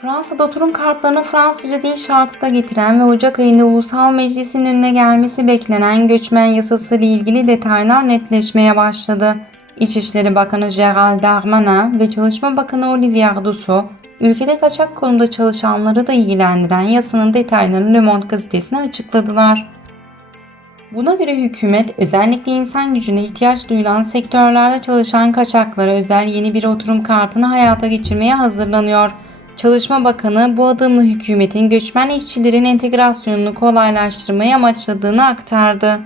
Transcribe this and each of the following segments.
Fransa'da oturum kartlarına Fransızca dil şartı da getiren ve Ocak ayında Ulusal Meclis'in önüne gelmesi beklenen göçmen yasası ile ilgili detaylar netleşmeye başladı. İçişleri Bakanı Gérald Darmanin ve Çalışma Bakanı Olivier Dussault, ülkede kaçak konumda çalışanları da ilgilendiren yasanın detaylarını Le Monde gazetesine açıkladılar. Buna göre hükümet özellikle insan gücüne ihtiyaç duyulan sektörlerde çalışan kaçaklara özel yeni bir oturum kartını hayata geçirmeye hazırlanıyor. Çalışma Bakanı bu adımla hükümetin göçmen işçilerin entegrasyonunu kolaylaştırmayı amaçladığını aktardı.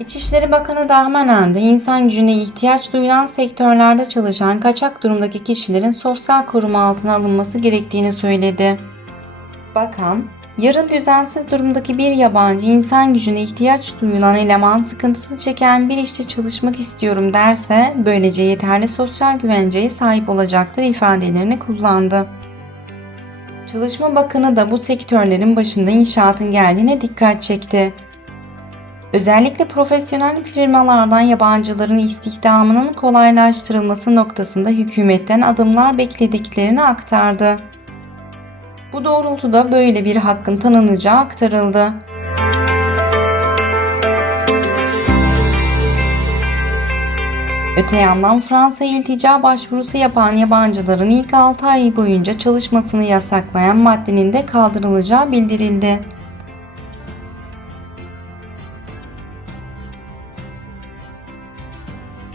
İçişleri Bakanı Darmanin de insan gücüne ihtiyaç duyulan sektörlerde çalışan kaçak durumdaki kişilerin sosyal koruma altına alınması gerektiğini söyledi. Bakan, yarın düzensiz durumdaki bir yabancı insan gücüne ihtiyaç duyulan eleman sıkıntısı çeken bir işte çalışmak istiyorum derse böylece yeterli sosyal güvenceye sahip olacaktır ifadelerini kullandı. Çalışma Bakanı da bu sektörlerin başında inşaatın geldiğine dikkat çekti. Özellikle profesyonel firmalardan yabancıların istihdamının kolaylaştırılması noktasında hükümetten adımlar beklediklerini aktardı. Bu doğrultuda böyle bir hakkın tanınacağı aktarıldı. Öte yandan Fransa'ya iltica başvurusu yapan yabancıların ilk 6 ay boyunca çalışmasını yasaklayan maddenin de kaldırılacağı bildirildi.